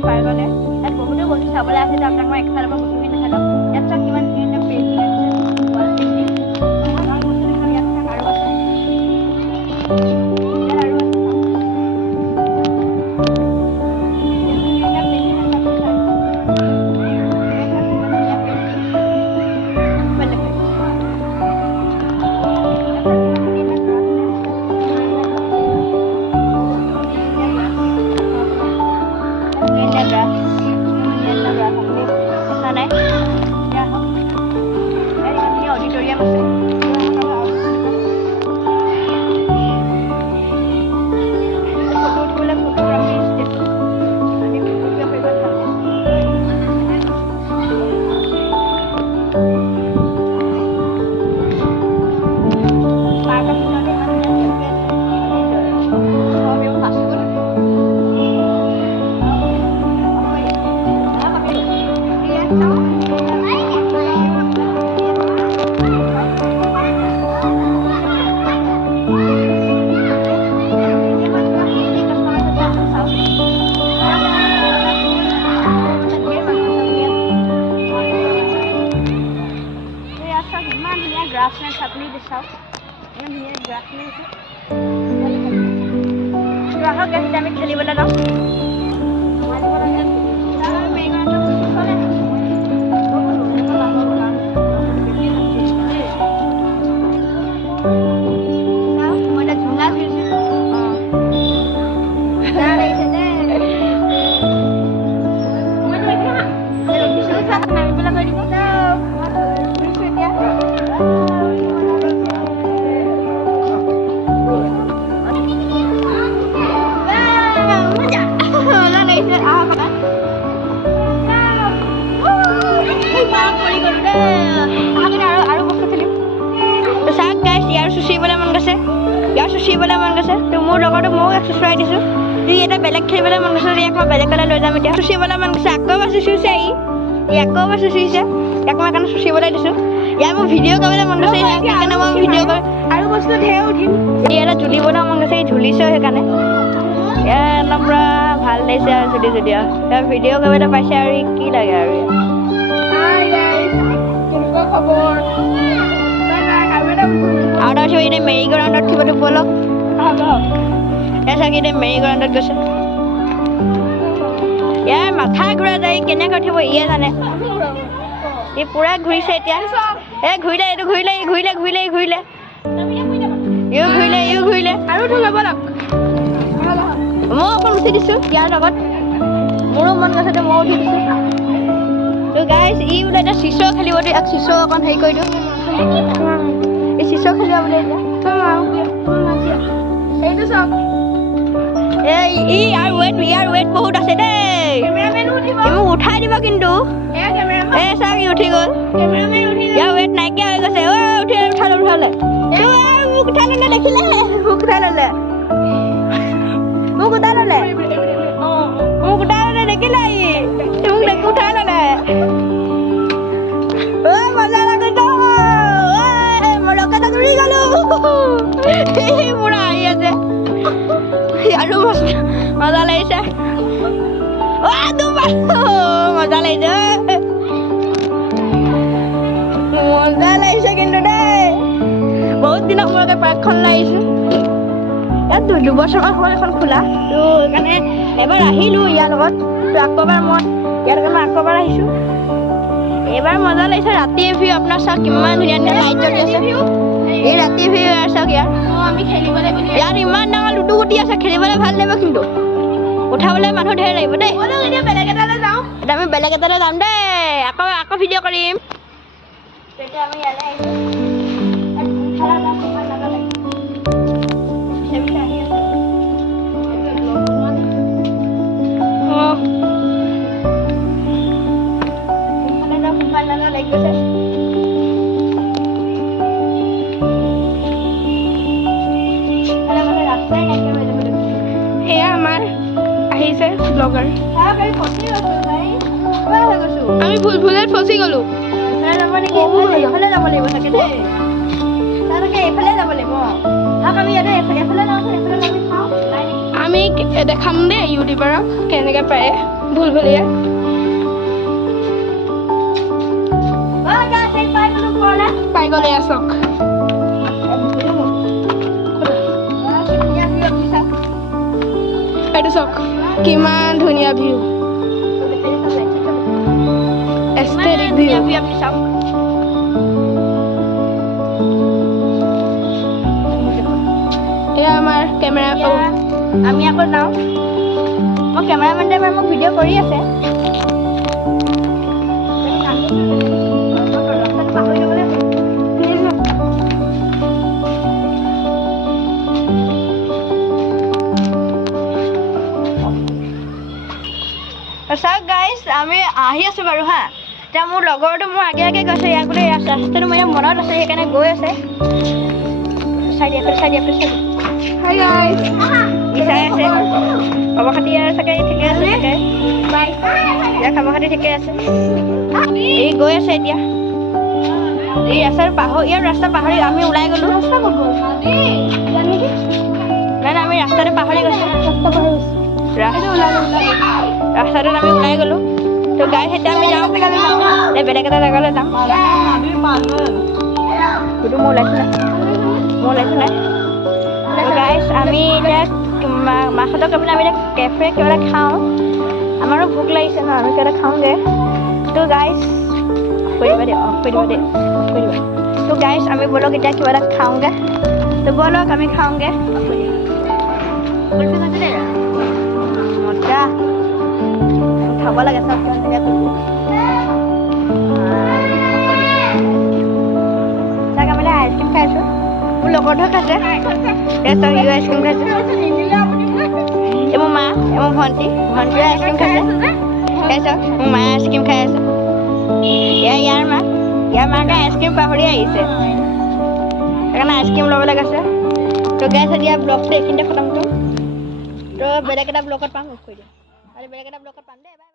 Restaurant পাৰ গ'লে ইয়াত বহুতো বস্তু চাবলৈ আছে যে আপোনাক মই একফালৰ পৰা বস্তুখিনি দেখালোঁ ইয়াত চাওক কিমান ধুনীয়া পেইণ্টিং ৱাল পেইণ্টিং আৰু বস্তু দেখাম ইয়াত চাওক আৰু আছে ইয়াত আৰু আছে ऑडिटोरियम আছে ফটো উঠিবলৈ ফটোগ্ৰাফি ষ্টেচন আমি ফটোগ্ৰাফি কৰিব পাৰ্ক আছে grassland আপনি দেখাও ইমান ধুনীয়া grassland আছে ৰাহক গাইজ আমি খেলিবলৈ যাওঁ চুচিবলৈ মন গৈছে তো মোৰ লগতো ময়ো চুচুৰাই দিছোঁ এটা বেলেগ খেলিবলৈ মন গৈছে ইয়াক মই বেলেগলৈ লৈ যাম এতিয়া চুচিবলৈ মন গৈছে আকৌ এবাৰ চুচিছে আকৌ এবাৰ চুচিছে ইয়াক মই কাৰণে চুচিবলৈ দিছোঁ ইয়াক মোৰ ভিডিঅ' কৰিবলৈ মন গৈছে সেইকাৰণে মই ভিডিঅ' কৰি আৰু বস্তু ধেৰ উঠিম এটা ঝুলিবলৈ মন গৈছে ঝুলিছোঁ সেইকাৰণে একদম পূৰা ভাল লাগিছে আৰু যদি আৰু ভিডিঅ' কৰিবলৈ পাইছে আৰু কি লাগে আৰু আৰু তাৰপিছত এতিয়া মেৰি গ ৰাউণ্ডত উঠিবতো ব'লক চাগে এতিয়া মেৰি গ ৰাউণ্ডত গৈছে ইয়াৰ মাথা ঘূৰা যায় কেনেকৈ উঠিব ইয়ে জানে ই পূৰা ঘূৰিছে এতিয়া ঘূৰিলে এইটো ঘূৰিলে আৰু মই অকণ উঠি দিছোঁ ইয়াৰ লগত মোৰো মন গৈছে মই উঠি দিছোঁ তো গাইজ ই বোলে এতিয়া চিচ' খেলিব দিওঁ ইয়াক চিচ' অকণ হেৰি কৰি দিওঁ এই চিচ' খেলিব বোলে এতিয়া এইটো চাওক ইয়াৰ ৱেট বহুত আছে দেই মোক উঠাই দিব কিন্তু চাওক ই উঠি গ'ল ইয়াৰ ৱেট নাইকিয়া হৈ গৈছে উঠালে মোক উঠাই ল'লে দেখিলে মোক উঠাই ল'লে দেখিলে মোক উঠাই ল'লে মজা লাগিছে মই ৰকেট উৰি গ'লো মোৰ আহি আছে আৰু মজা লাগিছে মজা লাগিছে কিন্তু দেই বহুত দিনৰ মূৰতে পাৰ্কখন লাগিছোঁ ইয়াত 2 বছৰমান হ'ল এখন খোলা তো সেইকাৰণে এবাৰ আহিলোঁ ইয়াৰ লগত তো আকৌ এবাৰ মই ইয়াৰ লগত মই আকৌ এবাৰ আহিছোঁ এইবাৰ মজা লাগিছে ৰাতি ভিউ আপোনাৰ চাওক কিমান ধুনীয়া লাইট জ্বলি আছে এই ৰাতি ভিউ চাওক ইয়াত ইমান ডাঙৰ লুডু গুটি আছে খেলিবলৈ ভাল লাগিব কিন্তু উঠাবলৈ মানুহ ধেৰ লাগিব দেই বেলেগ এটালৈ যাওঁ এতিয়া আমি বেলেগ এটালৈ যাম দেই আকৌ ভিডিঅ' কৰিম তেতিয়া আমি ইয়ালৈ আহিছোঁ এয়া আমাৰ আহিছে ব্লগাৰ আমি ভুলত ফচি গ'লো এইফালে যাব লাগিব চাগে দেই এইফালে যাব লাগিব আমি ইয়াতে এইফালে আমি দেখাম দেই ইউটিউবাৰক কেনেকৈ পাৰে ভুলভুলিয়া পাই গ'লে আছক এইটো চাওক কিমান ধুনীয়া ভিউ এস্থেটিক ভিউ আপুনি চাওক এয়া আমাৰ কেমেৰা আমি আকৌ যাওঁ মই কেমেৰামেনে মোক ভিডিঅ' কৰি আছে চাওক গাইজ আমি আহি আছোঁ বাৰু হা এতিয়া মোৰ লগৰটো মোৰ আগে আগে গৈছে ইয়াক বোলে ৰাস্তাটো মানে মনত আছে সেইকাৰণে গৈ আছে হাই গাইজ ই চাই আছে খবৰ খাতি চাগে ঠিকে আছে চাগে ইয়াৰ খবৰ খাতি ঠিকে আছে এই গৈ আছে এতিয়া এই ইয়াৰ ৰাস্তা পাহৰি আমি ওলাই গ'লোঁ নাই আমি ৰাস্তাটো পাহৰি গৈছোঁ ৰাস্তাটোত আমি ওলাই গ'লোঁ তো গাইজ এতিয়া আমি যাওঁ বেলেগ এটা জেগালৈ যাম সেইটো মোৰ ওলাইছোঁ নাই গাইজ আমি এতিয়া মাহঁতক আমি এতিয়া কেফে কিবা এটা খাওঁ আমাৰো ভোক লাগিছে ন আমি কিবা এটা খাওঁগৈ তো গাইজ কৈ দিবা দেই তো গাইজ আমি ব'লক এতিয়া কিবা এটা খাওঁগৈ তো ব'লক আমি খাওঁগৈ মজা খাব লাগে চব তাক আমি আইচক্ৰীম খাইছোঁ মোৰ লগৰটোৱে খাইছে সিও আইচক্ৰীম খাইছে এই মোৰ মা মোৰ ভণ্টিয়ে আইচক্ৰীম খাইছে মোৰ মায়ে আইচক্ৰীম খাই আছে ইয়াৰ মাকে আইচক্ৰীম পাহৰি আহিছে সেইকাৰণে আইচক্ৰীম ল'বলৈ গৈছে তো গাইজ এতিয়া ব্লগটো এইখিনিতে খতম কৰিম তো বেলেগ এটা ব্লগত পাম বেলেগ এটা ব্লগত পাম দেই।